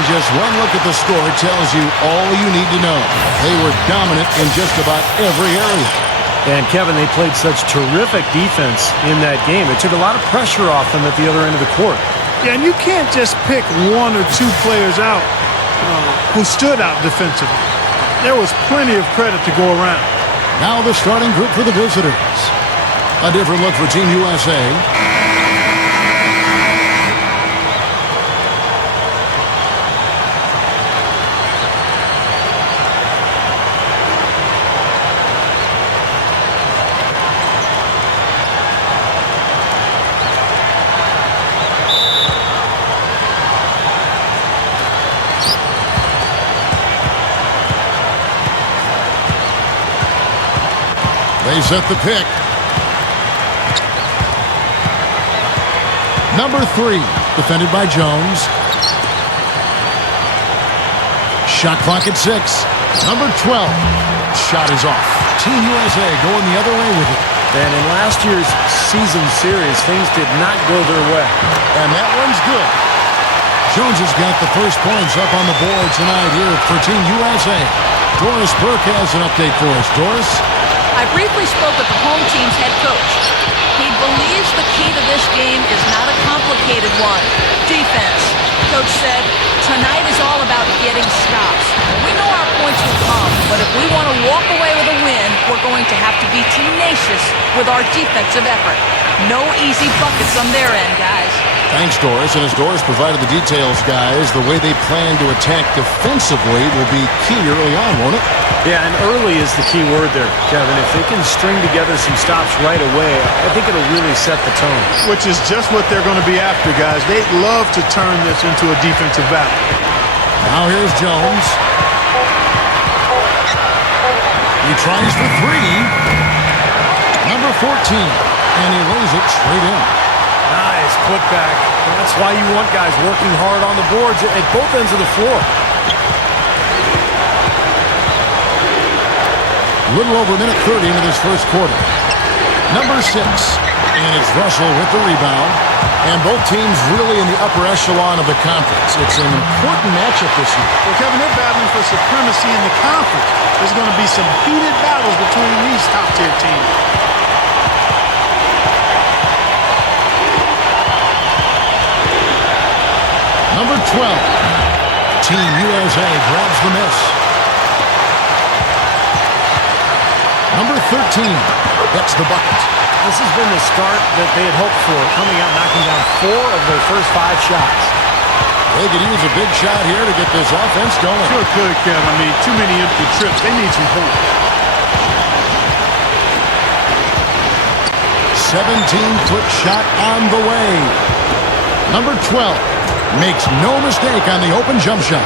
And just one look at the score tells you all you need to know. They were dominant in just about every area. And, Kevin, they played such terrific defense in that game. It took a lot of pressure off them at the other end of the court. Yeah, and you can't just pick one or two players out who stood out defensively. There was plenty of credit to go around. Now the starting group for the visitors. A different look for Team USA. They set the pick. Number 3, defended by Jones. Shot clock at 6. Number 12. Shot is off. Team USA going the other way with it. And in last year's season series, things did not go their way. And that one's good. Jones has got the first points up on the board tonight here for Team USA. Doris Burke has an update for us. Doris? I briefly spoke with the home team's head coach. He believes the key to this game is not a complicated one. Defense. Coach said, tonight is all about getting stops. We know our points will come, but if we want to walk away with a win, we're going to have to be tenacious with our defensive effort. No easy buckets on their end, guys. Thanks, Doris. And as Doris provided the details, guys, the way they plan to attack defensively will be key early on, won't it? Yeah, and early is the key word there, Kevin. If they can string together some stops right away, I think it'll really set the tone. Which is just what they're going to be after, guys. They'd love to turn this into a defensive battle. Now here's Jones. He tries for 3. Number 14. And he lays it straight in. Nice putback. That's why you want guys working hard on the boards at both ends of the floor. A little over a minute 30 into this first quarter. Number 6. And it's Russell with the rebound. And both teams really in the upper echelon of the conference. It's an important matchup this year. Well, Kevin, they're battling for supremacy in the conference. There's going to be some heated battles between these top-tier teams. Number 12. Team USA grabs the miss. Number 13 gets the bucket. This has been the start that they had hoped for, coming out knocking down 4 of their first 5 shots. They could use a big shot here to get this offense going. Sure could, Kevin. I mean, too many empty trips. They need some points. 17-foot shot on the way. Number 12 makes no mistake on the open jump shot.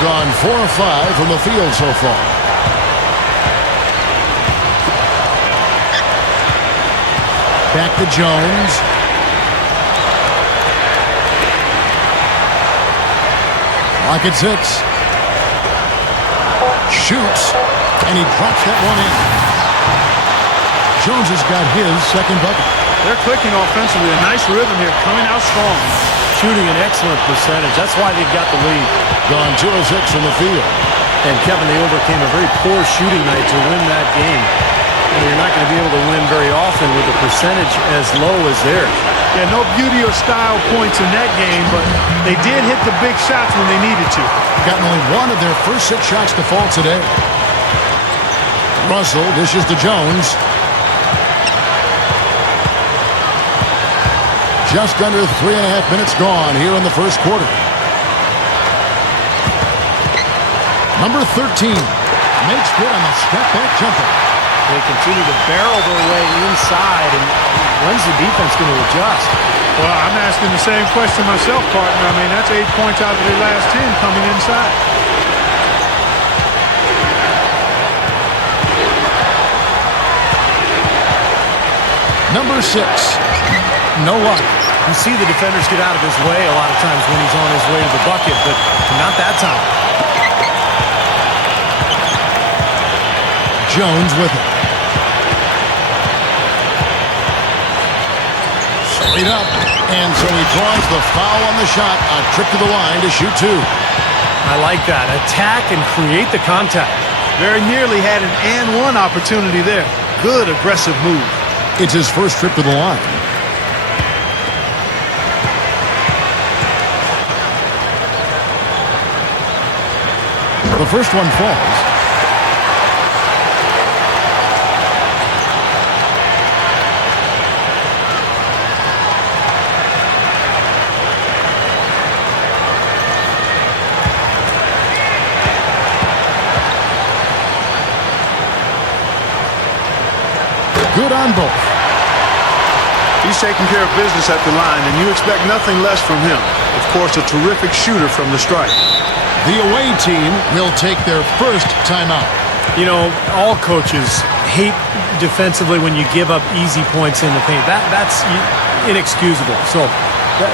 Gone 4 of 5 from the field so far. Back to Jones. Clock at 6. Shoots, and he drops that one in. Jones has got his second bucket. They're clicking offensively. A nice rhythm here, coming out strong. Shooting an excellent percentage. That's why they've got the lead. Gone 2 of 6 from the field. And, Kevin, they overcame a very poor shooting night to win that game. And you're not going to be able to win very often with a percentage as low as theirs. Yeah, no beauty or style points in that game, but they did hit the big shots when they needed to. Gotten only 1 of their first 6 shots to fall today. Russell dishes to Jones. Just under 3.5 minutes gone here in the first quarter. Number 13 makes good on the step-back jumper. They continue to barrel their way inside, and when's the defense going to adjust? Well, I'm asking the same question myself, partner. I mean, that's 8 points out of their last 10 coming inside. Number 6, no luck. You see the defenders get out of his way a lot of times when he's on his way to the bucket, but not that time. Jones with it. Straight up. And so he draws the foul on the shot. A trip to the line to shoot two. I like that. Attack and create the contact. Very nearly had an and one opportunity there. Good aggressive move. It's his first trip to the line. The first one falls. Good on both. He's taking care of business at the line, and you expect nothing less from him. Of course, a terrific shooter from the stripe. The away team will take their first timeout. You know, all coaches hate defensively when you give up easy points in the paint. That's inexcusable. So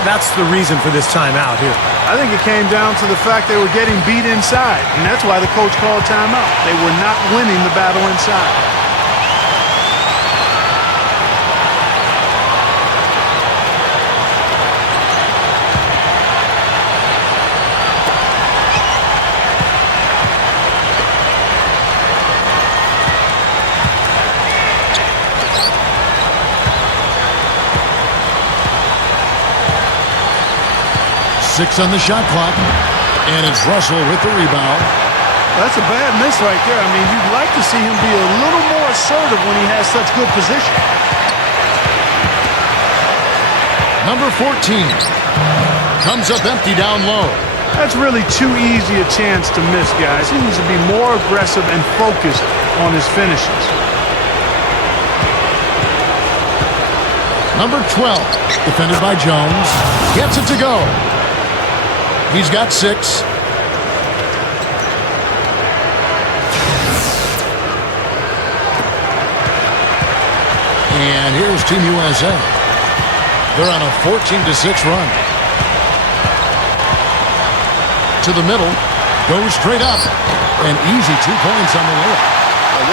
that's the reason for this timeout here. I think it came down to the fact they were getting beat inside, and that's why the coach called timeout. They were not winning the battle inside. Six on the shot clock, and it's Russell with the rebound. That's a bad miss right there. I mean, you'd like to see him be a little more assertive when he has such good position. Number 14 comes up empty down low. That's really too easy a chance to miss, guys. He needs to be more aggressive and focused on his finishes. Number 12, defended by Jones, gets it to go. He's got 6. And here's Team USA. They're on a 14-6 run. To the middle, goes straight up. An easy 2 points on the layup.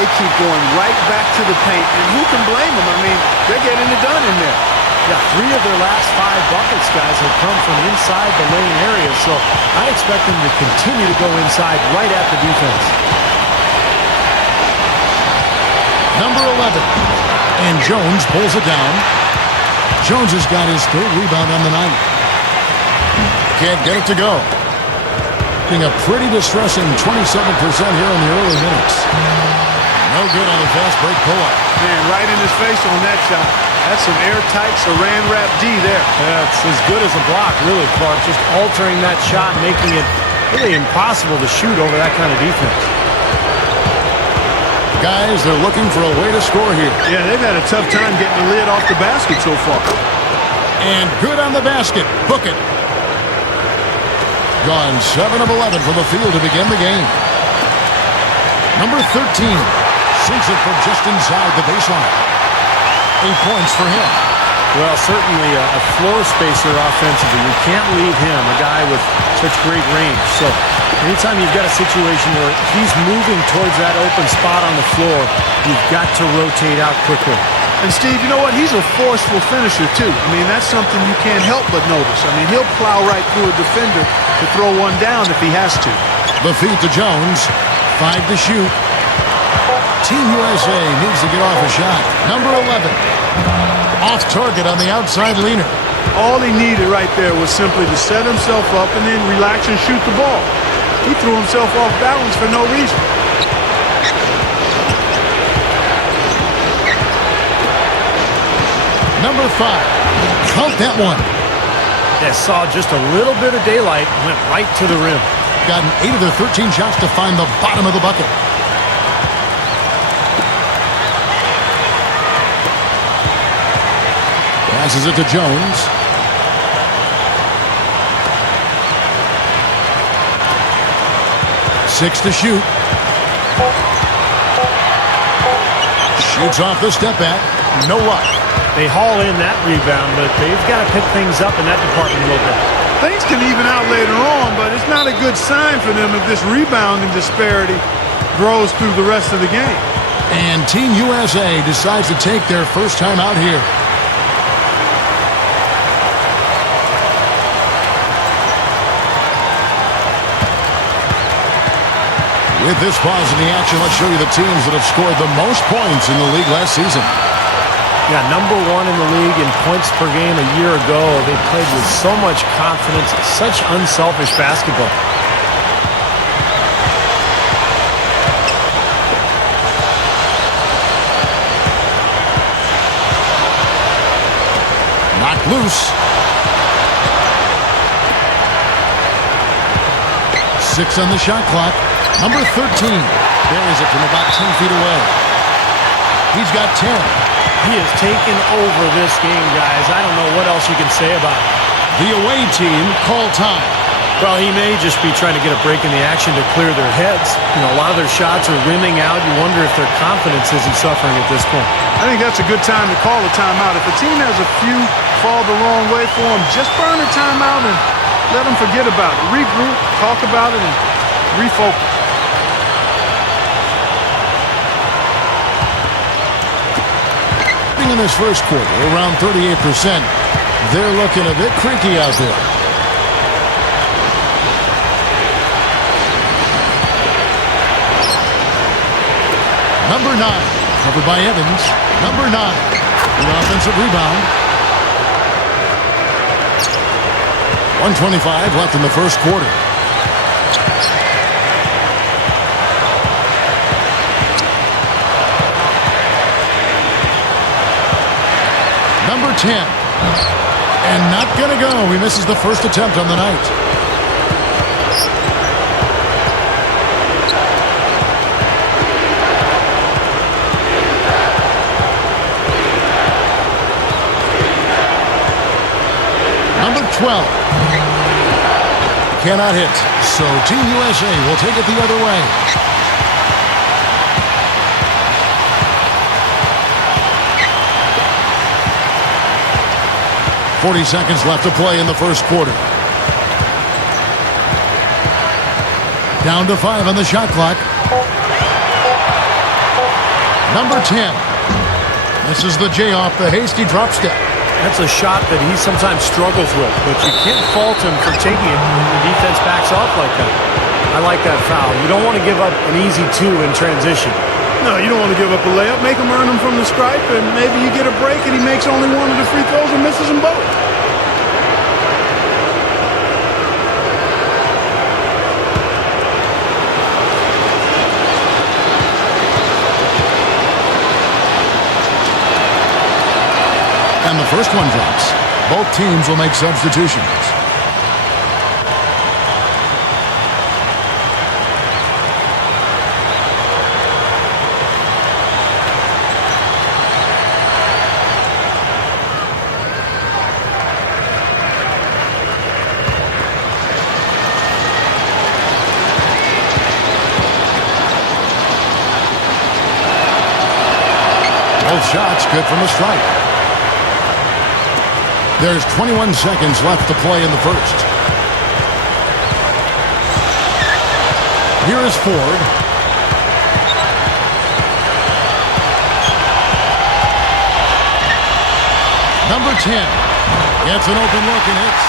They keep going right back to the paint, and who can blame them? I mean, they're getting it done in there. Yeah, 3 of their last 5 buckets, guys, have come from inside the lane area, so I'd expect them to continue to go inside right at the defense. Number 11, and Jones pulls it down. Jones has got his 3rd rebound on the night. Can't get it to go. Being a pretty distressing 27% here in the early minutes. No good on the fast break pull-up. Man, right in his face on that shot. That's some airtight saran wrap D there. Yeah, it's as good as a block, really, Clark. Just altering that shot, making it really impossible to shoot over that kind of defense. Guys, they're looking for a way to score here. Yeah, they've had a tough time getting the lid off the basket so far. And good on the basket. Book it. Gone 7 of 11 from the field to begin the game. Number 13 sinks it from just inside the baseline. 8 points for him. Well, certainly a floor spacer offensively. You can't leave him, a guy with such great range. So anytime you've got a situation where he's moving towards that open spot on the floor, you've got to rotate out quickly. And, Steve, you know what? He's a forceful finisher, too. I mean, that's something you can't help but notice. I mean, he'll plow right through a defender to throw one down if he has to. The feed to Jones. 5 to shoot. Team USA needs to get off a shot. Number 11. Off target on the outside leaner. All he needed right there was simply to set himself up and then relax and shoot the ball. He threw himself off balance for no reason. Number 5. Count that one. Yeah, saw just a little bit of daylight, went right to the rim. Gotten 8 of their 13 shots to find the bottom of the bucket. Passes it to Jones. Six to shoot. Shoots off the step back. No luck. They haul in that rebound, but they've got to pick things up in that department a little bit. Things can even out later on, but it's not a good sign for them if this rebounding disparity grows through the rest of the game. And Team USA decides to take their first time out here. With this pause in the action, let's show you the teams that have scored the most points in the league last season. Yeah, number one in the league in points per game a year ago. They played with so much confidence, such unselfish basketball. Knocked loose. 6 on the shot clock. Number 13 buries it from about 10 feet away. He's got 10. He has taken over this game, guys. I don't know what else you can say about it. The away team call time. Well, he may just be trying to get a break in the action to clear their heads. You know, a lot of their shots are rimming out. You wonder if their confidence isn't suffering at this point. I think that's a good time to call a timeout. If the team has a few fall the wrong way for them, just burn a timeout and let them forget about it. Regroup, talk about it, and refocus. In this first quarter, around 38%. They're looking a bit creaky out there. Number 9, covered by Evans. Number 9, the offensive rebound. 1:25 left in the first quarter. Number 10. And not going to go. He misses the first attempt on the night. Number 12. Cannot hit. So Team USA will take it the other way. 40 seconds left to play in the first quarter. Down to 5 on the shot clock. Number 10. This is the J off the hasty drop step. That's a shot that he sometimes struggles with, but you can't fault him for taking it when the defense backs off like that. I like that foul. You don't want to give up an easy 2 in transition. No, you don't want to give up a layup. Make him earn them from the stripe, and maybe you get a break and he makes only one of the free throws and misses them both. And the first one drops. Both teams will make substitutions. Both shots good from the stripe. There's 21 seconds left to play in the first. Here is Ford. Number 10 gets an open look and hits.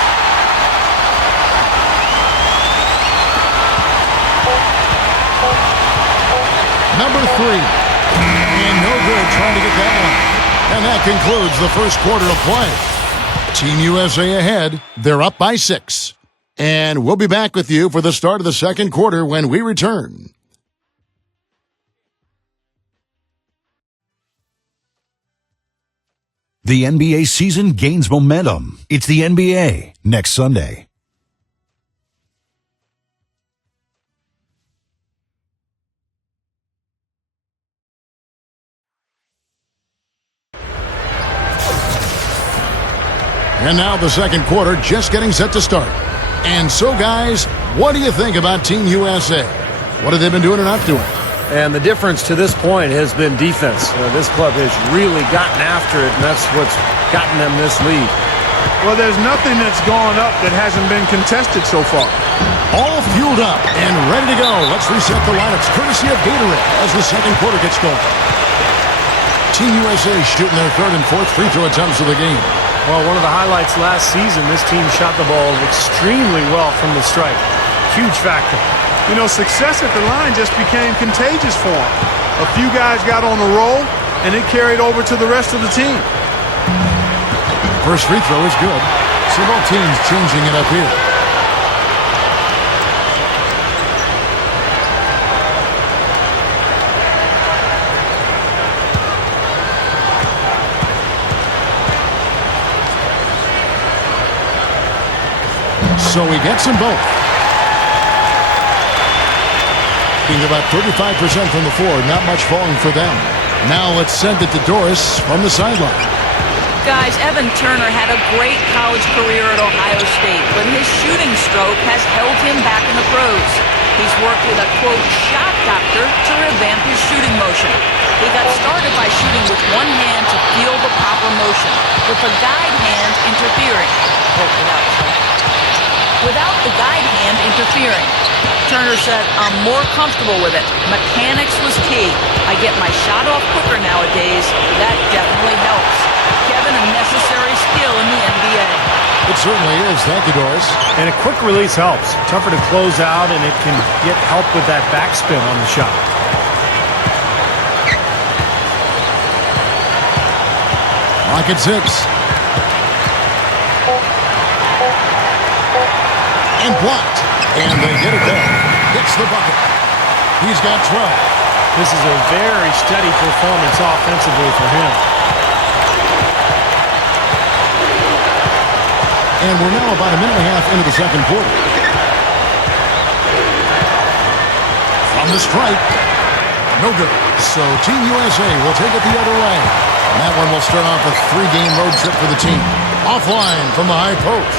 Number 3. And no good trying to get that one. And that concludes the first quarter of play. Team USA ahead. They're up by 6. And we'll be back with you for the start of the second quarter when we return. The NBA season gains momentum. It's the NBA next Sunday. And now the second quarter just getting set to start. And so, guys, what do you think about Team USA? What have they been doing or not doing? And the difference to this point has been defense. This club has really gotten after it, and that's what's gotten them this lead. Well, there's nothing that's gone up that hasn't been contested so far. All fueled up and ready to go. Let's reset the lineups courtesy of Gatorade as the second quarter gets going. Team USA shooting their third and fourth free throw attempts of the game. Well, one of the highlights last season, this team shot the ball extremely well from the stripe. Huge factor. You know, success at the line just became contagious for him. A few guys got on a roll, and it carried over to the rest of the team. First free throw is good. So both teams changing it up here. So he gets them both. Being about 35% from the floor, not much falling for them. Now let's send it to Doris from the sideline. Guys, Evan Turner had a great college career at Ohio State, but his shooting stroke has held him back in the pros. He's worked with a, quote, shot doctor to revamp his shooting motion. He got started by shooting with one hand to feel the proper motion, with the guide hand interfering. Without the guide hand interfering. Turner said, I'm more comfortable with it. Mechanics was key. I get my shot off quicker nowadays. That definitely helps. Kevin, a necessary skill in the NBA. It certainly is. Thank you, Doris. And a quick release helps. Tougher to close out, and it can get help with that backspin on the shot. Clock at 6. And blocked. And they get it there. Gets the bucket. He's got 12. This is a very steady performance offensively for him. And we're now about a minute and a half into the second quarter. From the stripe. No good. So Team USA will take it the other way. And that one will start off a 3-game road trip for the team. Offline from the high post.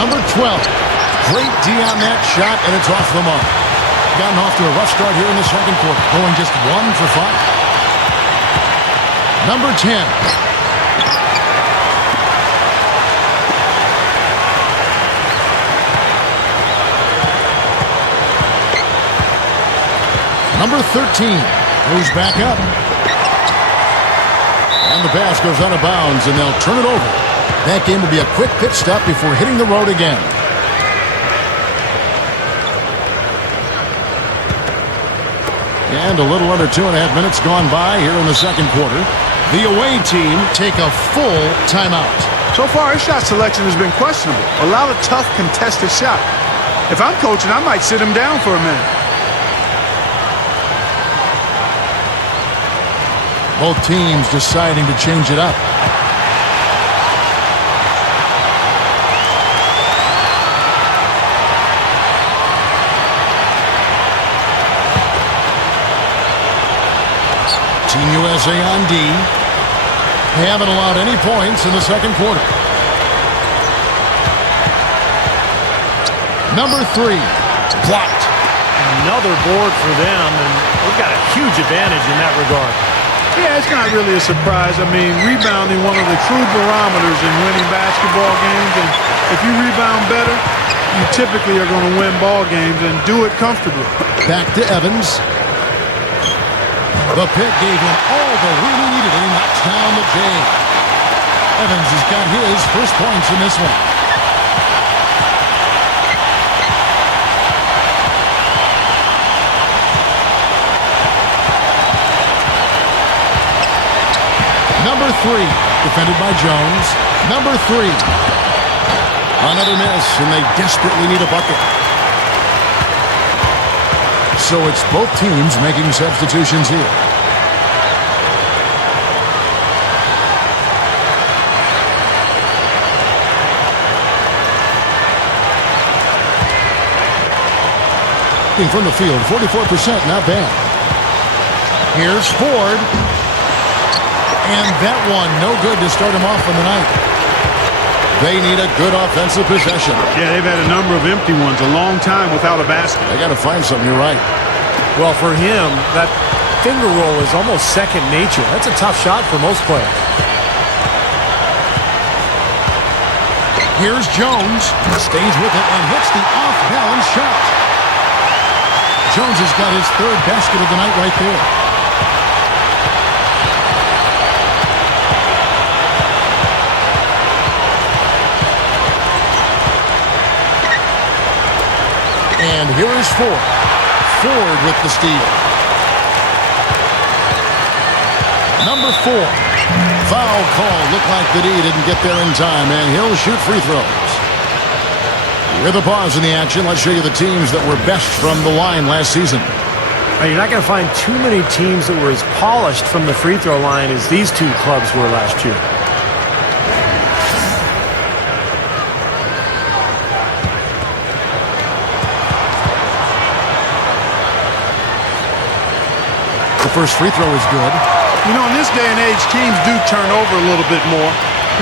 Number 12. Great D on that shot, and it's off the mark. Gotten off to a rough start here in the second quarter, going just 1 for 5. Number 10. Number 13 goes back up. And the pass goes out of bounds, and they'll turn it over. That game will be a quick pit stop before hitting the road again. And a little under 2.5 minutes gone by here in the second quarter. The away team take a full timeout. So far, his shot selection has been questionable. A lot of tough, contested shots. If I'm coaching, I might sit him down for a minute. Both teams deciding to change it up. Team USA on D. They haven't allowed any points in the second quarter. Number 3, blocked. Another board for them, and they've got a huge advantage in that regard. Yeah, it's not really a surprise. I mean, rebounding one of the true barometers in winning basketball games, and if you rebound better, you typically are going to win ball games and do it comfortably. Back to Evans. The pick gave him all the room he needed, and he knocks down the J. Evans has got his first points in this one. Number 3, defended by Jones. Number 3. Another miss, and they desperately need a bucket. So it's both teams making substitutions here. From the field, 44%, not bad. Here's Ford. And that one, no good to start him off on the night. They need a good offensive possession. Yeah, they've had a number of empty ones, a long time without a basket. They got to find something, you're right. Well, for him, that finger roll is almost second nature. That's a tough shot for most players. Here's Jones. Stays with it and hits the off-balance shot. Jones has got his third basket of the night right there. And here is Ford. Ford with the steal. Number 4. Foul call. Looked like that he didn't get there in time, and he'll shoot free throws. With a pause in the action, let's show you the teams that were best from the line last season. You're not going to find too many teams that were as polished from the free throw line as these two clubs were last year. The first free throw is good. You know, in this day and age, teams do turn over a little bit more.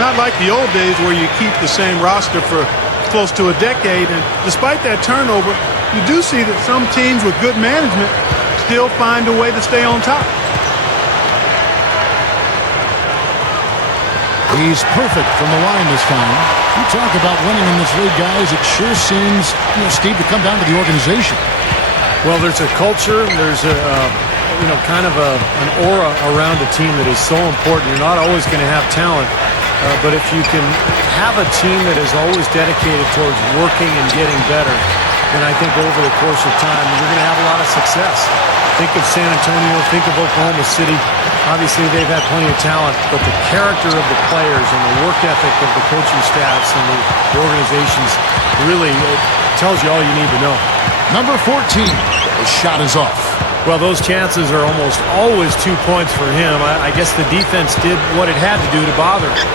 Not like the old days where you keep the same roster for close to a decade. And despite that turnover, you do see that some teams with good management still find a way to stay on top. He's perfect from the line this time. You talk about winning in this league, guys. It sure seems, Steve, to come down to the organization. Well, there's a culture. There's a kind of an aura around a team that is so important. You're not always going to have talent, but if you can have a team that is always dedicated towards working and getting better, then I think over the course of time, you're going to have a lot of success. Think of San Antonio, think of Oklahoma City. Obviously, they've had plenty of talent, but the character of the players and the work ethic of the coaching staffs and the organizations really tells you all you need to know. Number 14, the shot is off. Well, those chances are almost always 2 points for him. I guess the defense did what it had to do to bother him.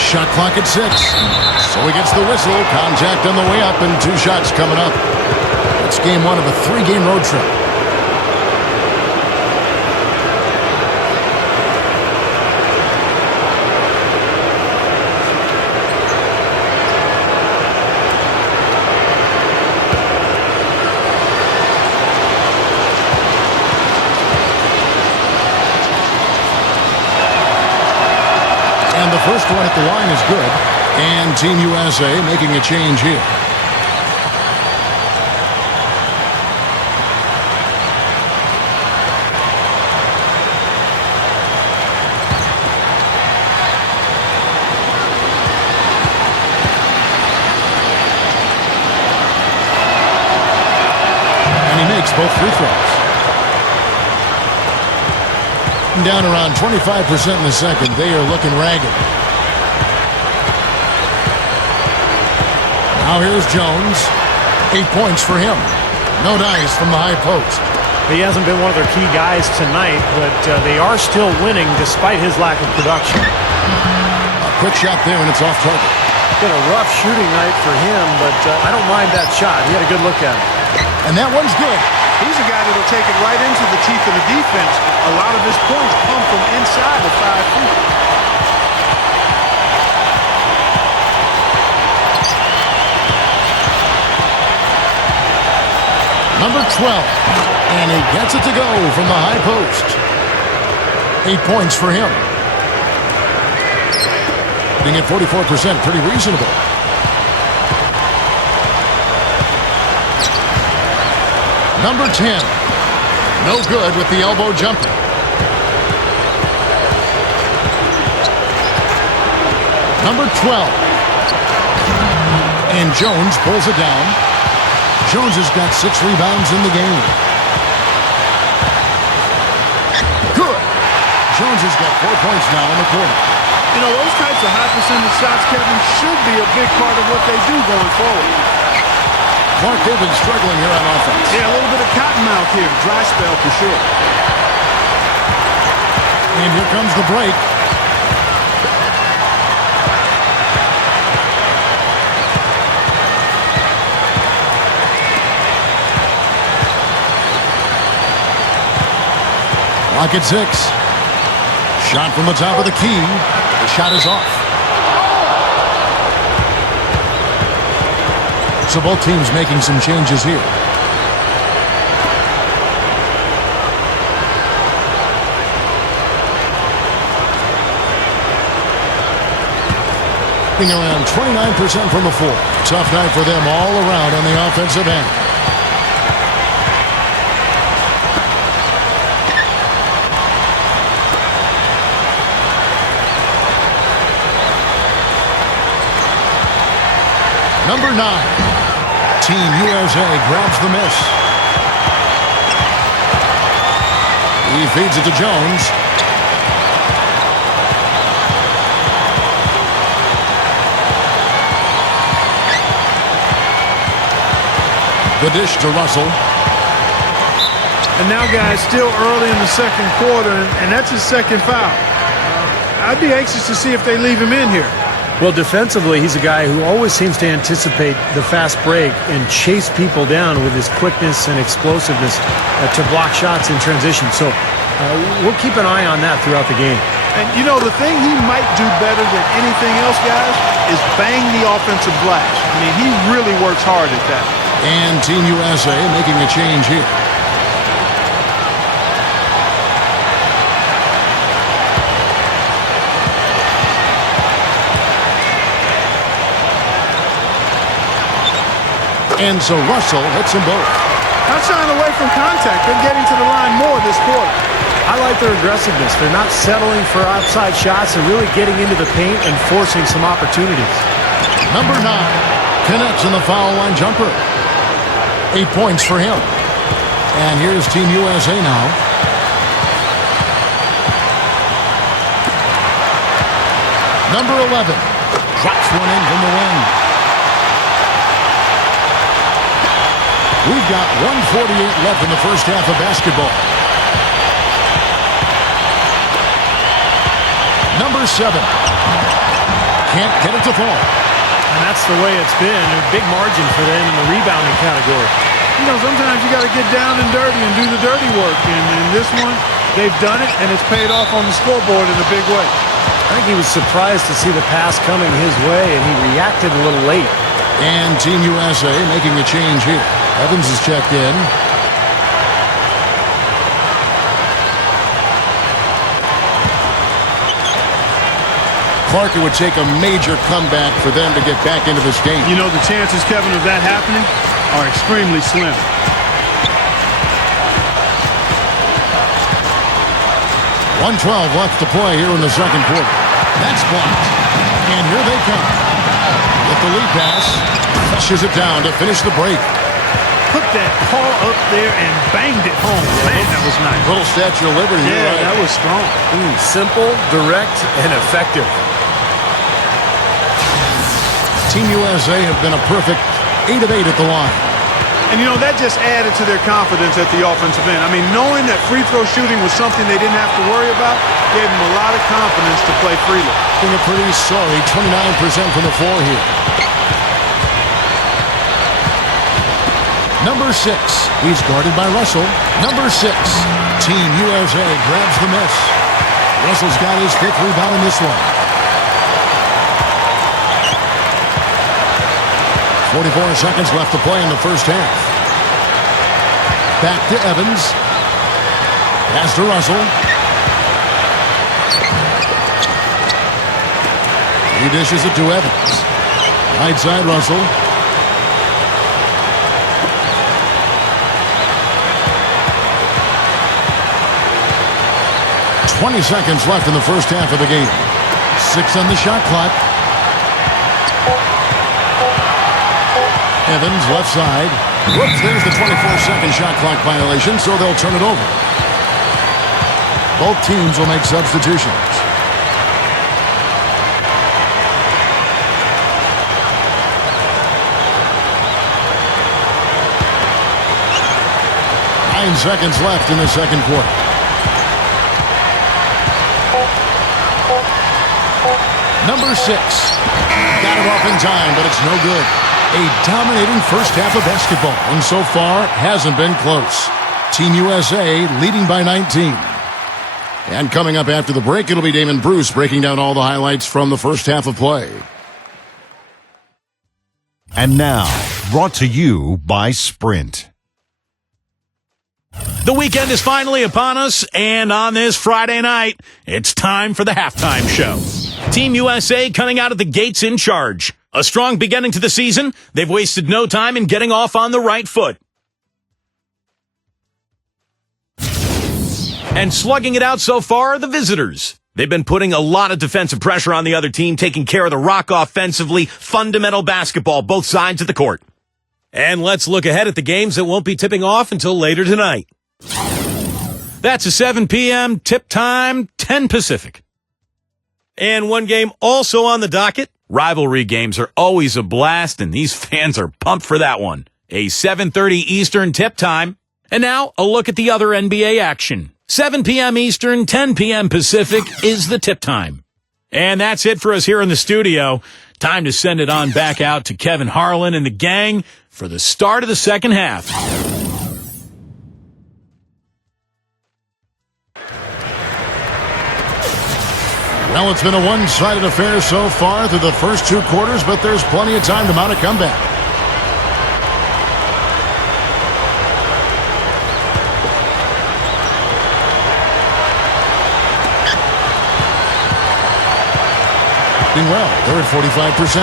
Shot clock at 6. So he gets the whistle. Contact on the way up and 2 shots coming up. It's game 1 of a 3-game road trip. And the first one at the line is good. And Team USA making a change here. And he makes both free throws. Down around 25% in the second. They are looking ragged. Now here's Jones. 8 points for him. No dice from the high post. He hasn't been one of their key guys tonight, but they are still winning despite his lack of production. A quick shot there, and it's off target. Been a rough shooting night for him, but I don't mind that shot. He had a good look at it. And that one's good. He's a guy that'll take it right into the teeth of the defense. A lot of his points come from inside the 5 feet. Number 12. And he gets it to go from the high post. 8 points for him. Hitting at 44%, pretty reasonable. Number 10. No good with the elbow jumper. Number 12. And Jones pulls it down. Jones has got 6 rebounds in the game. Good. Jones has got 4 points now in the quarter. You know, those types of high percentage shots, Kevin, should be a big part of what they do going forward. Clark, they've been struggling here on offense. Yeah, a little bit of cottonmouth here. Dry spell for sure. And here comes the break. Clock at 6. Shot from the top of the key. The shot is off. So both teams making some changes here. shooting around 29% from the floor. Tough night for them all around on the offensive end. Number 9, Team USA grabs the miss. He feeds it to Jones. The dish to Russell. And now, guys, still early in the second quarter, and that's his second foul. I'd be anxious to see if they leave him in here. Well, defensively, he's a guy who always seems to anticipate the fast break and chase people down with his quickness and explosiveness to block shots in transition. So we'll keep an eye on that throughout the game. And, you know, the thing he might do better than anything else, guys, is bang the offensive glass. I mean, he really works hard at that. And Team USA making a change here. And so Russell hits them both. Not shying away from contact. They're getting to the line more this quarter. I like their aggressiveness. They're not settling for outside shots. They're really getting into the paint and forcing some opportunities. Number 9 connects in the foul line jumper. 8 points for him. And here's Team USA now. Number 11 drops one in from the wing. We've got 1:48 left in the first half of basketball. Number 7 can't get it to fall. And that's the way it's been. A big margin for them in the rebounding category. You know, sometimes you got to get down and dirty and do the dirty work. And in this one, they've done it, and it's paid off on the scoreboard in a big way. I think he was surprised to see the pass coming his way, and he reacted a little late. And Team USA making a change here. Evans is checked in. Parker would take a major comeback for them to get back into this game. You know, the chances, Kevin, of that happening are extremely slim. .112 left to play here in the second quarter. That's blocked. And here they come. With the lead pass, pushes it down to finish the break. Put that paw up there and banged it home. Man, that was nice. Little Statue of Liberty. Yeah, right? that was strong. Simple, direct, and effective. Team USA have been a perfect 8 of 8 at the line. And, you know, that just added to their confidence at the offensive end. I mean, knowing that free throw shooting was something they didn't have to worry about gave them a lot of confidence to play freely. Being a pretty sorry 29% from the floor here. Number 6, he's guarded by Russell. Number 6, Team USA grabs the miss. Russell's got his 5th rebound in this one. 44 seconds left to play in the first half. Back to Evans. Pass to Russell. He dishes it to Evans. Right side Russell. .20 seconds left in the first half of the game. 6 on the shot clock. Evans, left side. Whoops, there's the 24-second shot clock violation, so they'll turn it over. Both teams will make substitutions. Nine seconds left in the second quarter. Number 6. Got it off in time, but it's no good. A dominating first half of basketball, and so far hasn't been close. Team USA leading by 19. And coming up after the break, it'll be Damon Bruce breaking down all the highlights from the first half of play. And now, brought to you by Sprint. The weekend is finally upon us, and on this Friday night, it's time for the halftime show. Team USA coming out of the gates in charge. A strong beginning to the season. They've wasted no time in getting off on the right foot. And slugging it out so far are the visitors. They've been putting a lot of defensive pressure on the other team, taking care of the rock offensively, fundamental basketball, both sides of the court. And let's look ahead at the games that won't be tipping off until later tonight. That's a 7 p.m. tip time, 10 Pacific. And one game also on the docket. Rivalry games are always a blast, and these fans are pumped for that one. A 7:30 Eastern tip time. And now, a look at the other NBA action. 7 p.m. Eastern, 10 p.m. Pacific is the tip time. And that's it for us here in the studio. Time to send it on back out to Kevin Harlan and the gang for the start of the second half. Well, it's been a one-sided affair so far through the first two quarters, but there's plenty of time to mount a comeback. Doing well. They're at 45%.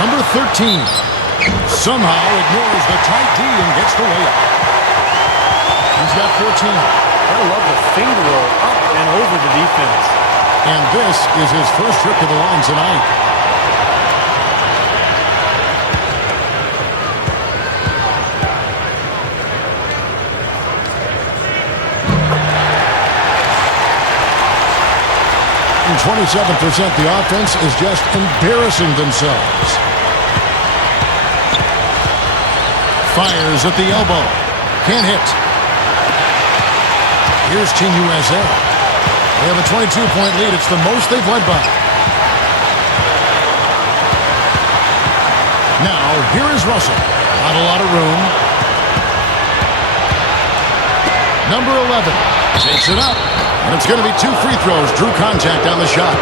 Number 13 somehow ignores the tight D and gets the layup. He's got 14. I love the finger roll up and over the defense. And this is his first trip to the line tonight. And 27%, the offense is just embarrassing themselves. Fires at the elbow. Can't hit. Here's Team USA. They have a 22-point lead. It's the most they've led by. Now, here is Russell. Not a lot of room. Number 11 takes it up. And it's going to be two free throws. Drew contact on the shot.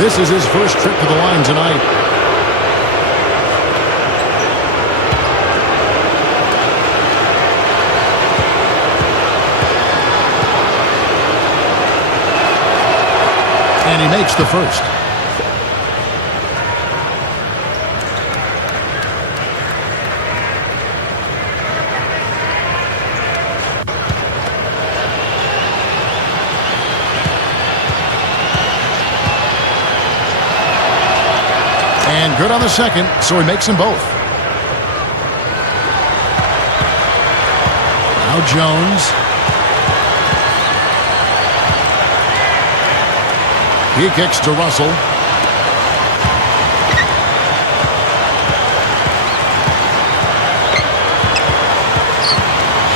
This is his first trip to the line tonight. And he makes the first. And good on the second, so he makes them both. Now Jones. He kicks to Russell.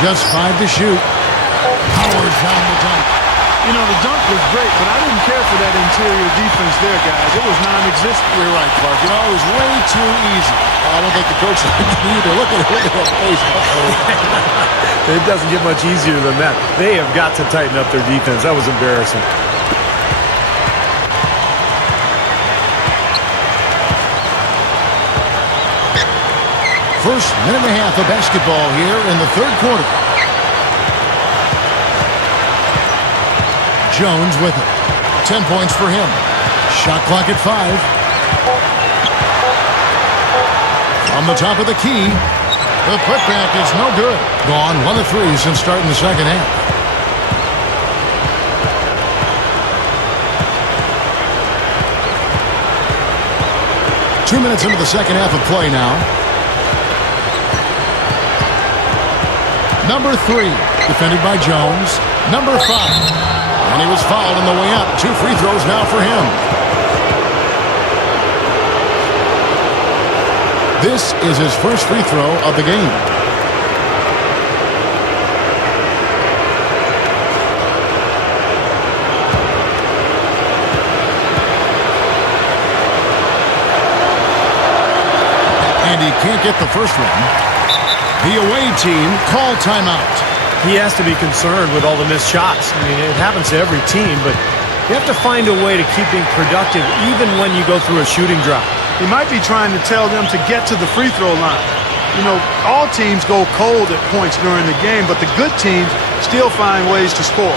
Just 5 to shoot. Howard found the dunk. You know, the dunk was great, but I didn't care for that interior defense there, guys. It was non-existent. You're right, Clark. You know, it was way too easy. I don't think the coach liked it either. Look at that face. It doesn't get much easier than that. They have got to tighten up their defense. That was embarrassing. First minute and a half of basketball here in the third quarter. Jones with it. 10 points for him. Shot clock at 5. From the top of the key. The putback is no good. Gone 1 of 3 since starting the second half. Two minutes into the second half of play now. Number 3, defended by Jones. Number 5. And he was fouled on the way up. 2 free throws now for him. This is his first free throw of the game. And he can't get the first one. The away team called timeout. He has to be concerned with all the missed shots. I mean, it happens to every team, but You have to find a way to keep being productive even when you go through a shooting drought. He might be trying to tell them to get to the free throw line. You know, all teams go cold at points during the game, but the good teams still find ways to score.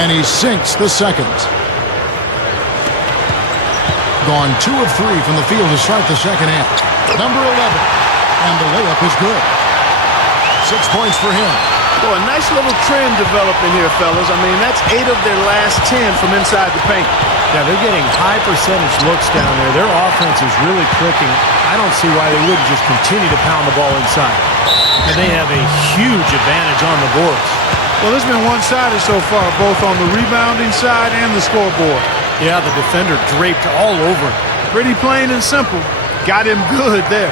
And he sinks the second. Gone 2 of 3 from the field to start the second half. Number 11. And the layup is good. 6 points for him. Boy, a nice little trend developing here, fellas. I mean, that's 8 of their last 10 from inside the paint. Yeah, they're getting high percentage looks down there. Their offense is really clicking. I don't see why they wouldn't just continue to pound the ball inside. And they have a huge advantage on the boards. Well, it's been one-sided so far, both on the rebounding side and the scoreboard. Yeah, the defender draped all over him. Pretty plain and simple. Got him good there.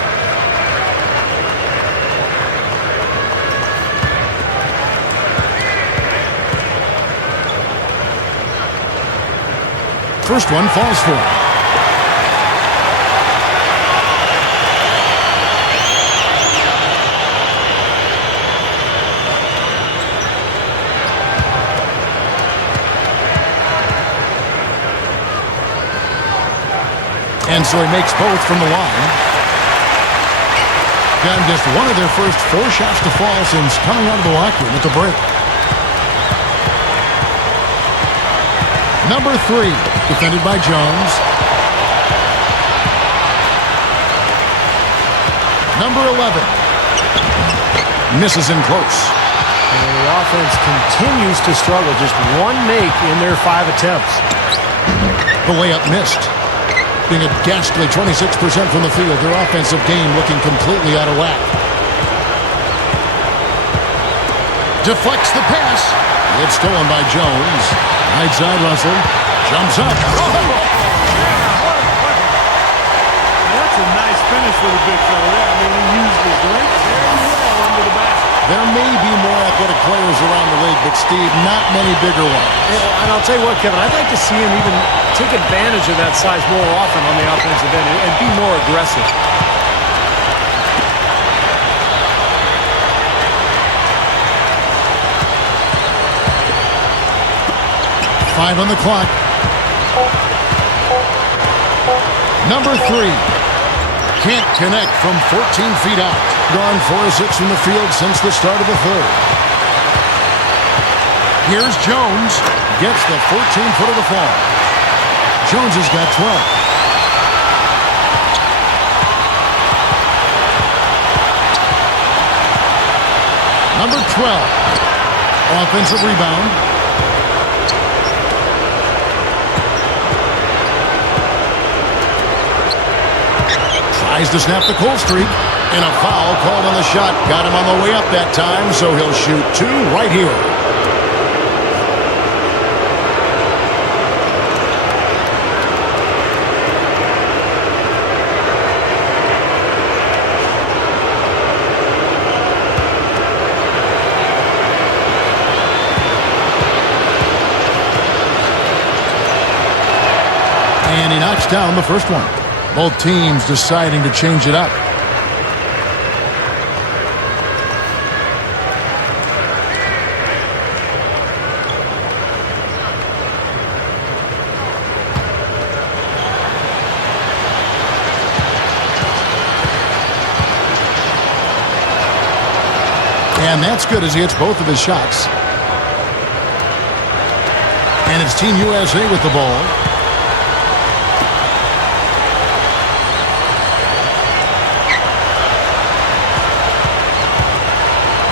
First one falls for him. And so he makes both from the line. Got just one of their first 4 shots to fall since coming out of the locker room at the break. Number 3, defended by Jones. Number 11. Misses in close. And the offense continues to struggle. Just one make in their 5 attempts. The layup missed. Being a ghastly 26% from the field. Their offensive game looking completely out of whack. Deflects the pass. It's stolen by Jones. Right side, Russell. Jumps up. That's a nice finish for the big fella there. I mean, he used his length very well under the basket. There may be more athletic players around the league, but, Steve, not many bigger ones. And I'll tell you what, Kevin, I'd like to see him even take advantage of that size more often on the offensive end and be more aggressive. Five on the clock. Number 3. Can't connect from 14 feet out. Gone 4 of 6 from the field since the start of the third. Here's Jones. Gets the 14-footer to fall. Jones has got 12. Number 12. Offensive rebound. Tries to snap the cold streak. And a foul called on the shot. Got him on the way up that time, so he'll shoot 2 right here. And he knocks down the first one. Both teams deciding to change it up. And that's good as he hits both of his shots. And it's Team USA with the ball.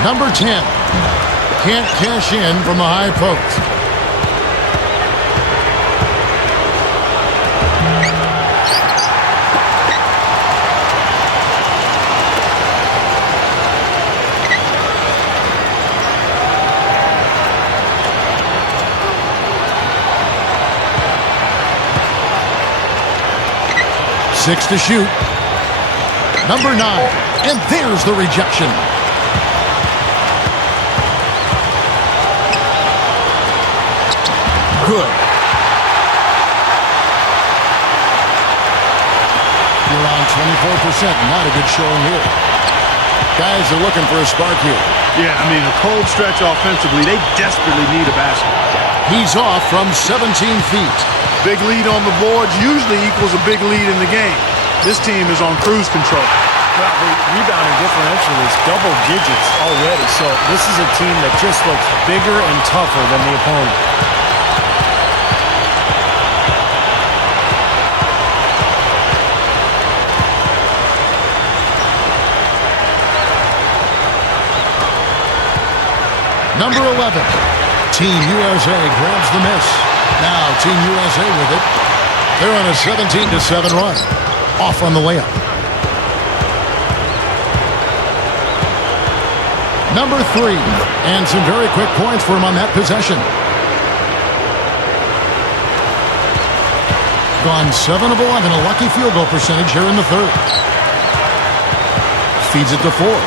Number 10. Can't cash in from the high post. Six to shoot. Number 9. And there's the rejection. Good. You're on 24%. Not a good showing here. Guys are looking for a spark here. Yeah, I mean, a cold stretch offensively. They desperately need a basket. He's off from 17 feet. Big lead on the boards usually equals a big lead in the game. This team is on cruise control. Well, the rebounding differential is double digits already, so this is a team that just looks bigger and tougher than the opponent. Number 11. Team USA grabs the miss. Now Team USA with it. They're on a 17-7 run. Off on the layup. Number 3. And some very quick points for him on that possession. Gone 7 of 11. A lucky field goal percentage here in the third. Feeds it to Ford.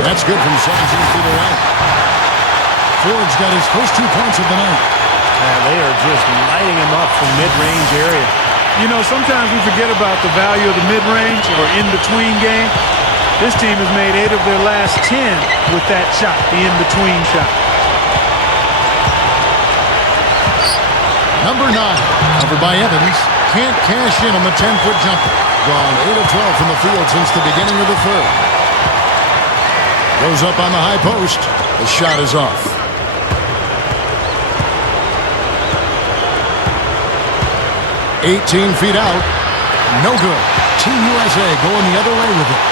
That's good from 17 feet away. Ford's got his first 2 points of the night. They are just lighting him up from mid-range area. You know, sometimes we forget about the value of the mid-range or in-between game. This team has made 8 of their last 10 with that shot, the in-between shot. Number 9, covered by Evans. Can't cash in on the 10-foot jumper. Gone 8 of 12 from the field since the beginning of the third. Goes up on the high post. The shot is off. "18 feet out. No good. Team USA going the other way with it.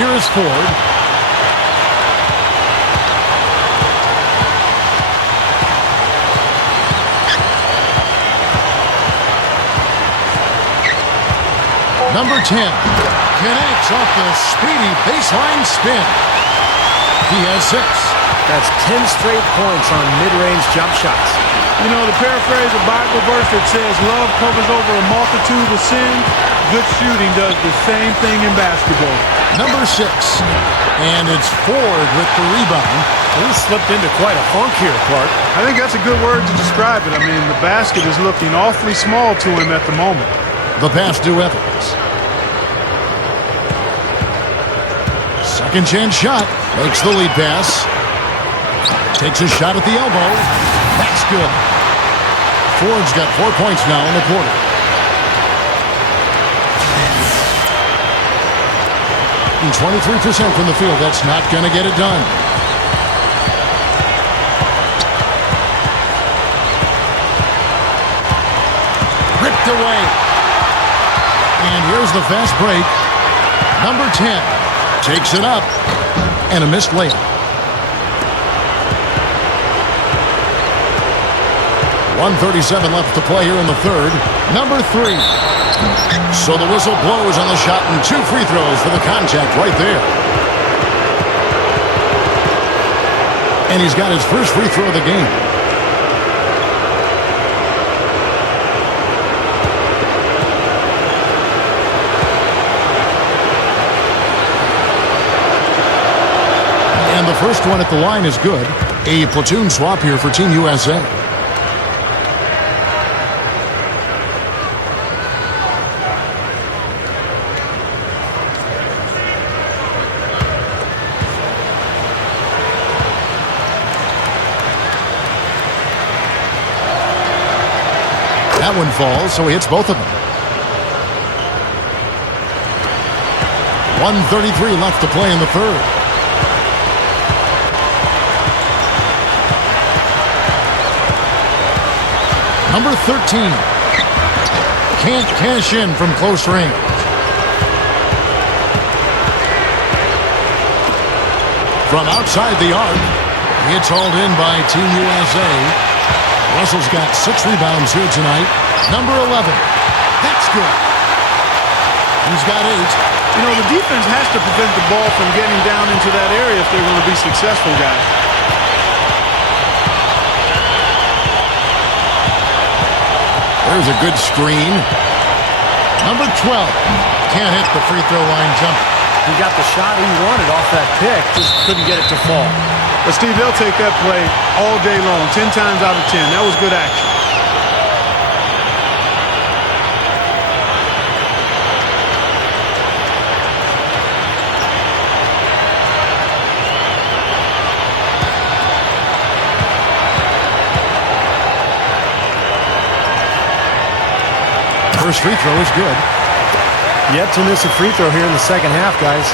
Here is Ford. Number 10. Connects off the speedy baseline spin. He has 6. That's 10 straight points on mid-range jump shots. You know, to paraphrase a Bible verse that says love covers over a multitude of sins, good shooting does the same thing in basketball. Number 6. And it's Ford with the rebound. He slipped into quite a funk here, Clark. I think that's a good word to describe it. I mean, the basket is looking awfully small to him at the moment. The pass to Evans. Second chance shot. Makes the lead pass. Takes a shot at the elbow. That's good. Ford's got 4 points now in the quarter. And 23% from the field. That's not going to get it done. Ripped away. And here's the fast break. Number 10 takes it up. And a missed layup. 1:37 left to play here in the third. Number 3. So the whistle blows on the shot and 2 free throws for the contact right there. And he's got his first free throw of the game. And the first one at the line is good. A platoon swap here for Team USA. That one falls, so he hits both of them. 1:33 left to play in the third. Number 13. can't cash in from close range. From outside the arc, it's hauled in by Team USA. Russell's got 6 rebounds here tonight. Number 11. That's good. He's got 8. You know, the defense has to prevent the ball from getting down into that area if they're going to be successful, guys. There's a good screen. Number 12. Can't hit the free throw line jumper. He got the shot he wanted off that pick, just couldn't get it to fall. But, Steve, they'll take that play all day long, 10 times out of 10. That was good action. First free throw is good. Yet to miss a free throw here in the second half, guys.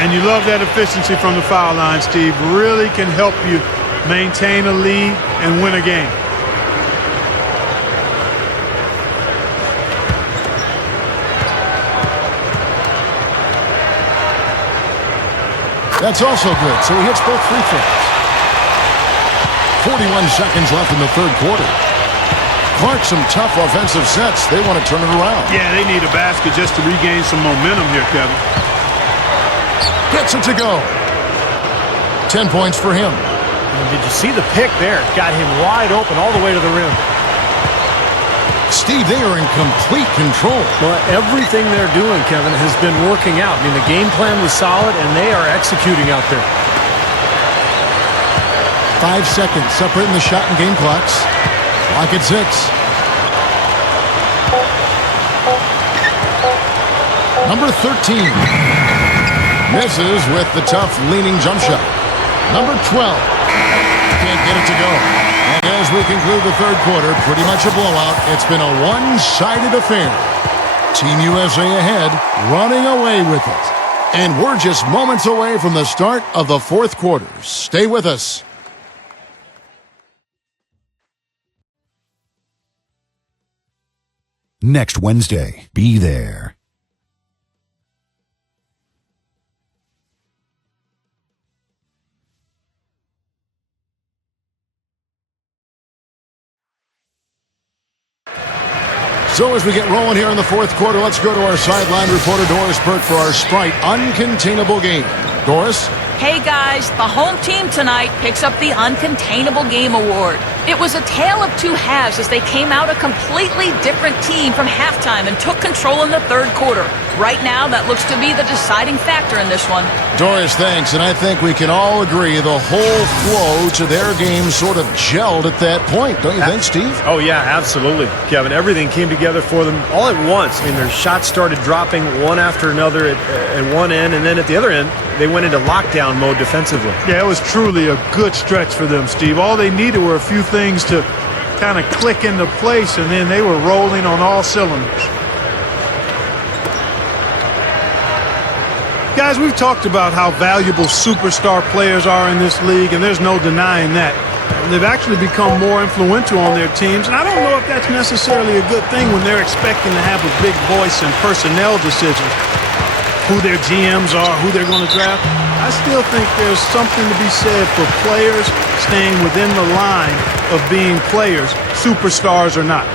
And you love that efficiency from the foul line, Steve. Really can help you maintain a lead and win a game. That's also good, so he hits both free throws. 41 seconds left in the third quarter. Clark, some tough offensive sets. They want to turn it around. Yeah, they need a basket just to regain some momentum here, Kevin. Gets it to go. 10 points for him. And did you see the pick there? Got him wide open all the way to the rim. Steve, they are in complete control. Well, everything they're doing, Kevin, has been working out. I mean, the game plan was solid, and they are executing out there. 5 seconds separating the shot and game clocks. Clock at 6. Number 13. Misses with the tough leaning jump shot. Number 12. Can't get it to go. And as we conclude the third quarter, pretty much a blowout. It's been a one-sided affair. Team USA ahead, running away with it. And we're just moments away from the start of the fourth quarter. Stay with us. Next Wednesday, be there. So as we get rolling here in the fourth quarter, let's go to our sideline reporter, Doris Burke, for our Sprite Uncontainable Game. Doris? Hey guys, the home team tonight picks up the Uncontainable Game Award. It was a tale of two halves as they came out a completely different team from halftime and took control in the third quarter. Right now, that looks to be the deciding factor in this one. Doris, thanks. And I think we can all agree the whole flow to their game sort of gelled at that point. Don't you think, Steve? Oh, yeah, absolutely, Kevin. Everything came together for them all at once. I mean, their shots started dropping one after another at one end, and then at the other end, they went into lockdown mode defensively. Yeah, it was truly a good stretch for them, Steve. All they needed were a few things to kind of click into place, and then they were rolling on all cylinders. Guys, we've talked about how valuable superstar players are in this league, and there's no denying that. They've actually become more influential on their teams, and I don't know if that's necessarily a good thing when they're expecting to have a big voice in personnel decisions, who their GMs are, who they're going to draft. I still think there's something to be said for players staying within the line of being players, superstars or not.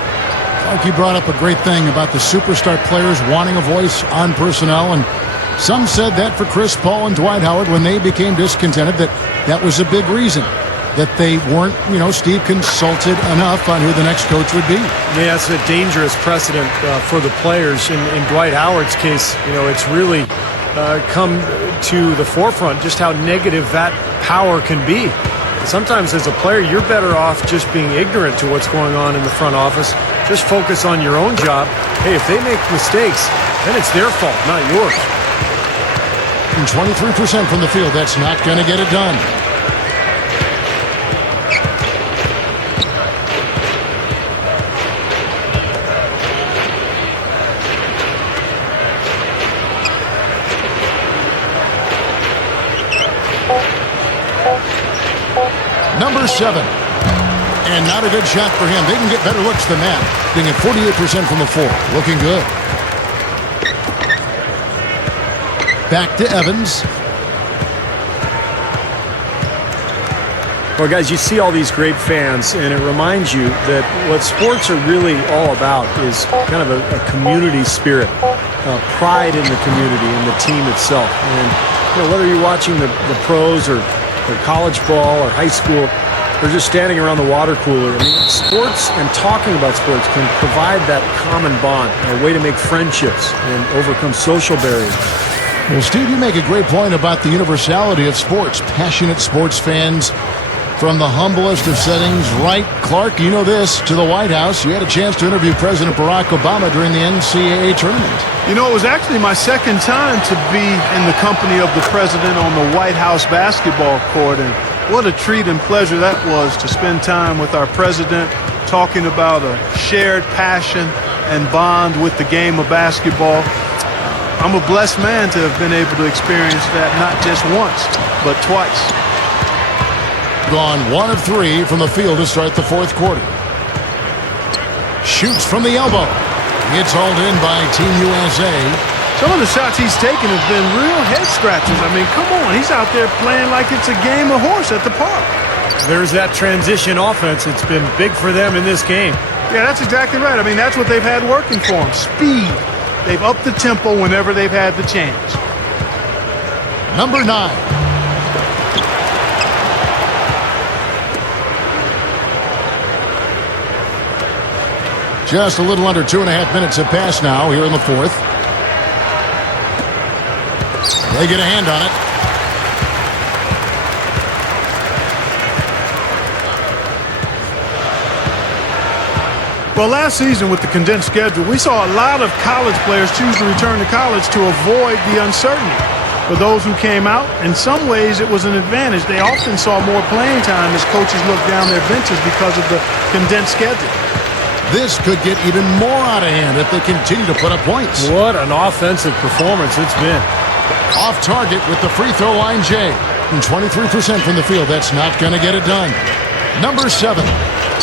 Clark, you brought up a great thing about the superstar players wanting a voice on personnel, and some said that for Chris Paul and Dwight Howard when they became discontented, that was a big reason, that they weren't, Steve, consulted enough on who the next coach would be. Yeah, it's a dangerous precedent for the players. In Dwight Howard's case, it's really come to the forefront just how negative that power can be. Sometimes as a player, you're better off just being ignorant to what's going on in the front office. Just focus on your own job. Hey, if they make mistakes, then it's their fault, not yours. And 23% from the field, that's not going to get it done. Number 7. And not a good shot for him. They can get better looks than that. Being at 48% from the floor. Looking good. Back to Evans. Well, guys, you see all these great fans, and it reminds you that what sports are really all about is kind of a community spirit, pride in the community and the team itself. And whether you're watching the pros or college ball or high school, or just standing around the water cooler, I mean, sports and talking about sports can provide that common bond, a way to make friendships and overcome social barriers. Well, Steve, you make a great point about the universality of sports. Passionate sports fans from the humblest of settings, right, Clark, you know this, to the White House. You had a chance to interview President Barack Obama during the NCAA tournament. You know, it was actually my second time to be in the company of the president on the White House basketball court, and what a treat and pleasure that was to spend time with our president talking about a shared passion and bond with the game of basketball. I'm a blessed man to have been able to experience that not just once, but twice. Gone 1 of 3 from the field to start the fourth quarter. Shoots from the elbow. It's hauled in by Team USA. Some of the shots he's taken have been real head scratchers. I mean, come on. He's out there playing like it's a game of horse at the park. There's that transition offense. It's been big for them in this game. Yeah, that's exactly right. I mean, that's what they've had working for them. Speed. They've upped the tempo whenever they've had the chance. Number 9. Just a little under 2.5 minutes have passed now here in the fourth. They get a hand on it. Well, last season with the condensed schedule, we saw a lot of college players choose to return to college to avoid the uncertainty. For those who came out, in some ways it was an advantage. They often saw more playing time as coaches looked down their benches because of the condensed schedule. This could get even more out of hand if they continue to put up points. What an offensive performance it's been. Off target with the free throw line, Jay. And 23% from the field. That's not going to get it done. Number 7.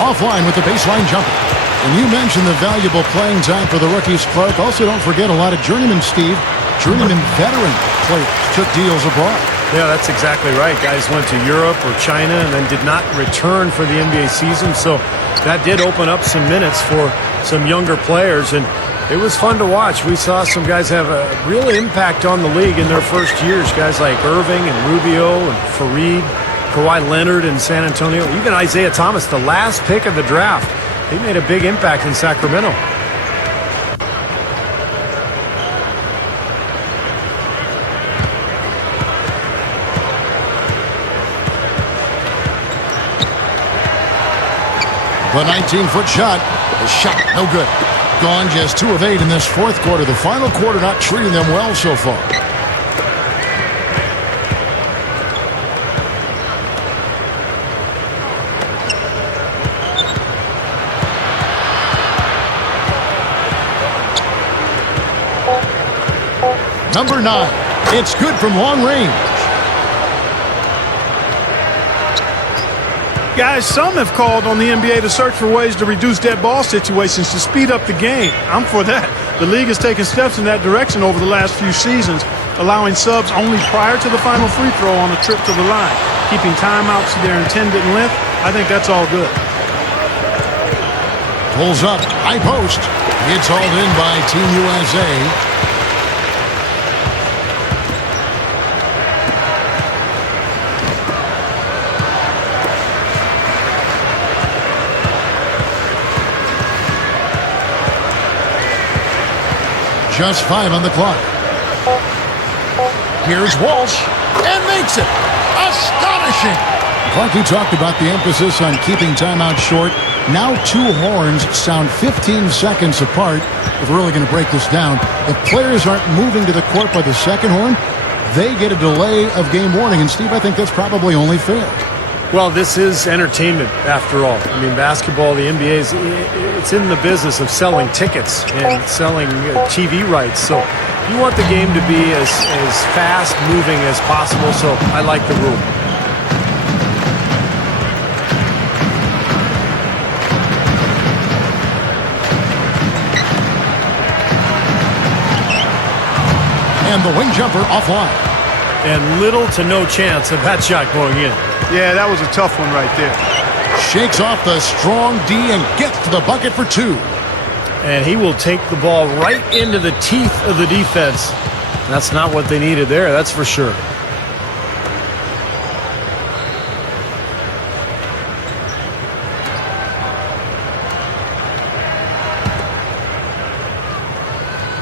Offline with the baseline jumper. And you mentioned the valuable playing time for the rookies, Clark. Also, don't forget a lot of journeyman, Steve. Journeyman veteran players took deals abroad. Yeah, that's exactly right. Guys went to Europe or China and then did not return for the NBA season. So that did open up some minutes for some younger players. And it was fun to watch. We saw some guys have a real impact on the league in their first years. Guys like Irving and Rubio and Fareed, Kawhi Leonard in San Antonio, even Isaiah Thomas, the last pick of the draft. He made a big impact in Sacramento. The 19-foot shot. The shot, no good. Gone just 2 of 8 in this fourth quarter. The final quarter not treating them well so far. Number 9. It's good from long range. Guys, some have called on the NBA to search for ways to reduce dead ball situations to speed up the game. I'm for that. The league has taken steps in that direction over the last few seasons, allowing subs only prior to the final free throw on a trip to the line, keeping timeouts to their intended length. I think that's all good. Pulls up, high post. It's hauled in by Team USA. Just 5 on the clock. Here's Walsh, and makes it. Astonishing. Clark, you talked about the emphasis on keeping timeouts short. Now 2 horns sound 15 seconds apart. If we're really going to break this down, the players aren't moving to the court by the second horn. They get a delay of game warning. And, Steve, I think that's probably only fair. Well, this is entertainment, after all. I mean, basketball, the NBA, it's in the business of selling tickets and selling TV rights. So you want the game to be as fast-moving as possible, so I like the rule. And the wing jumper offline. And little to no chance of that shot going in. Yeah, that was a tough one right there. Shakes off the strong D and gets to the bucket for two. And he will take the ball right into the teeth of the defense. That's not what they needed there, that's for sure.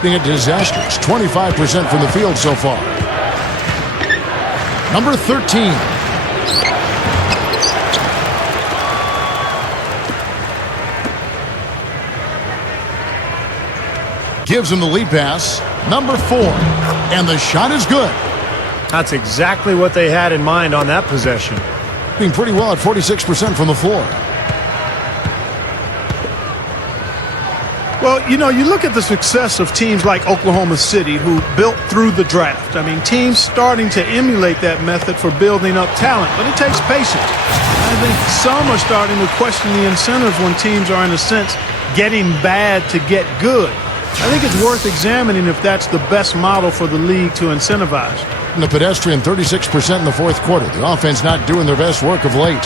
Being a disastrous 25% from the field so far. Number 13. Gives him the lead pass. Number 4. And the shot is good. That's exactly what they had in mind on that possession. Being pretty well at 46% from the floor. Well, you know, you look at the success of teams like Oklahoma City who built through the draft. I mean, teams starting to emulate that method for building up talent, but it takes patience. I think some are starting to question the incentives when teams are, in a sense, getting bad to get good. I think it's worth examining if that's the best model for the league to incentivize. And the pedestrian 36% in the fourth quarter. The offense not doing their best work of late.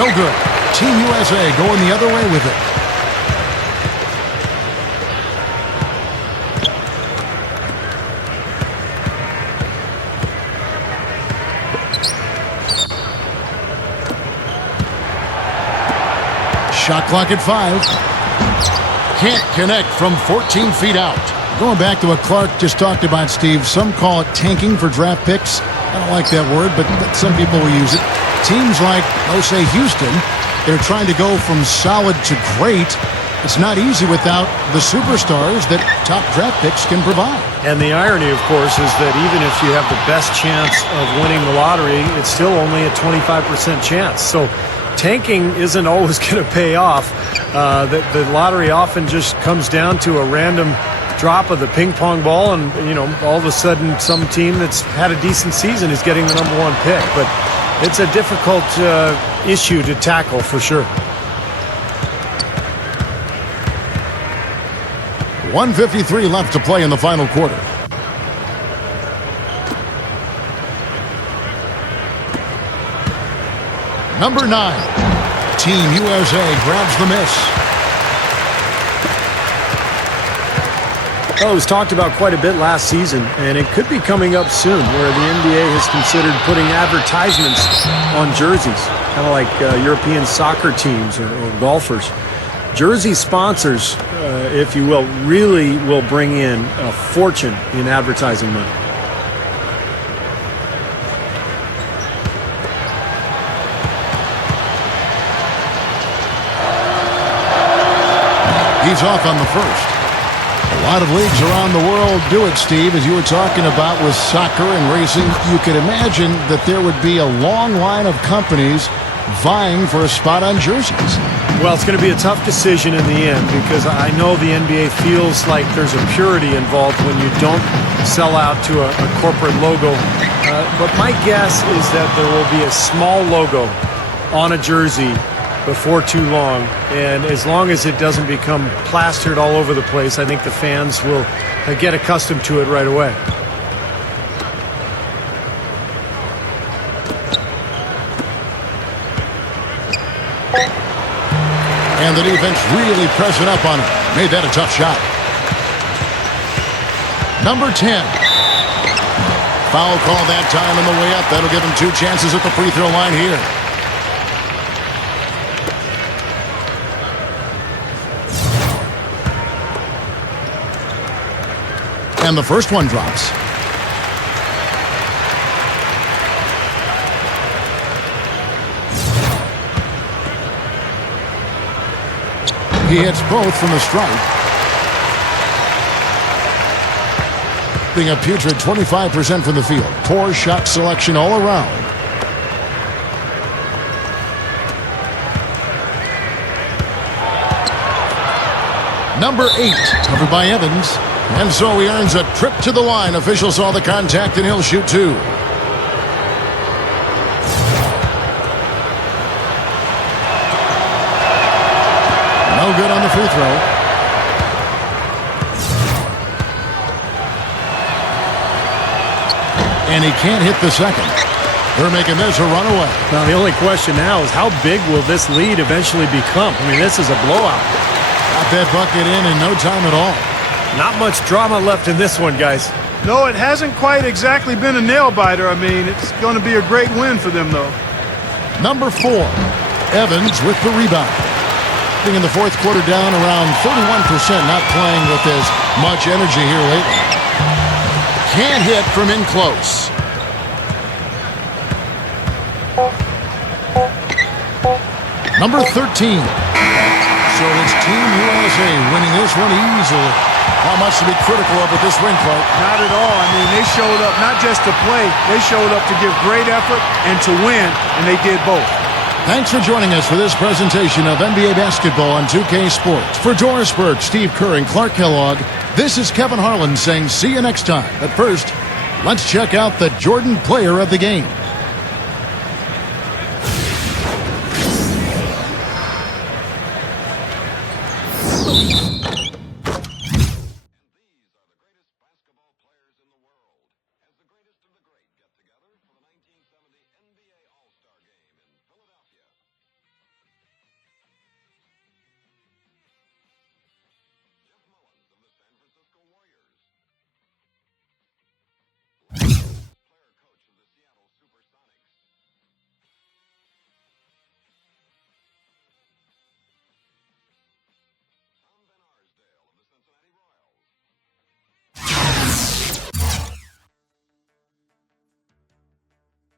No good. Team USA going the other way with it. Shot clock at 5. Can't connect from 14 feet out. Going back to what Clark just talked about, Steve, some call it tanking for draft picks. I don't like that word, but some people will use it. Teams like, say, Houston, they're trying to go from solid to great. It's not easy without the superstars that top draft picks can provide. And the irony, of course, is that even if you have the best chance of winning the lottery, it's still only a 25% chance. So tanking isn't always going to pay off. The lottery often just comes down to a random drop of the ping pong ball, and all of a sudden some team that's had a decent season is getting the number 1 pick. But it's a difficult issue to tackle for sure. 1:53 left to play in the final quarter. Number 9. Team USA grabs the miss. Well, it was talked about quite a bit last season, and it could be coming up soon, where the NBA has considered putting advertisements on jerseys, kind of like European soccer teams or golfers. Jersey sponsors, if you will, really will bring in a fortune in advertising money. He's off on the first. A lot of leagues around the world do it, Steve. As you were talking about with soccer and racing, you could imagine that there would be a long line of companies vying for a spot on jerseys. Well, it's going to be a tough decision in the end, because I know the NBA feels like there's a purity involved when you don't sell out to a corporate logo. But my guess is that there will be a small logo on a jersey before too long, and as long as it doesn't become plastered all over the place, I think the fans will get accustomed to it right away. And the defense really pressing up on him. Made that a tough shot. Number 10. Foul call that time on the way up. That'll give him 2 chances at the free throw line here. And the first one drops. He hits both from the stripe. Being a putrid 25% from the field. Poor shot selection all around. Number 8, covered by Evans. And so he earns a trip to the line. Official saw the contact, and he'll shoot 2. No good on the free throw. and he can't hit the second. They're making this a runaway. Now, the only question now is how big will this lead eventually become? I mean, this is a blowout. Got that bucket in no time at all. Not much drama left in this one, guys. No, it hasn't quite exactly been a nail-biter. I mean, it's going to be a great win for them, though. Number 4, Evans with the rebound. In the fourth quarter down around 31%, not playing with as much energy here lately. Can't hit from in close. Number 13. So it's Team USA winning this one easily. Not much to be critical of with this win, Clark. Not at all. I mean, they showed up not just to play, they showed up to give great effort and to win, and they did both. Thanks for joining us for this presentation of NBA basketball on 2K Sports. For Doris Burke, Steve Kerr, and Clark Kellogg, this is Kevin Harlan saying see you next time. But first, let's check out the Jordan Player of the Game.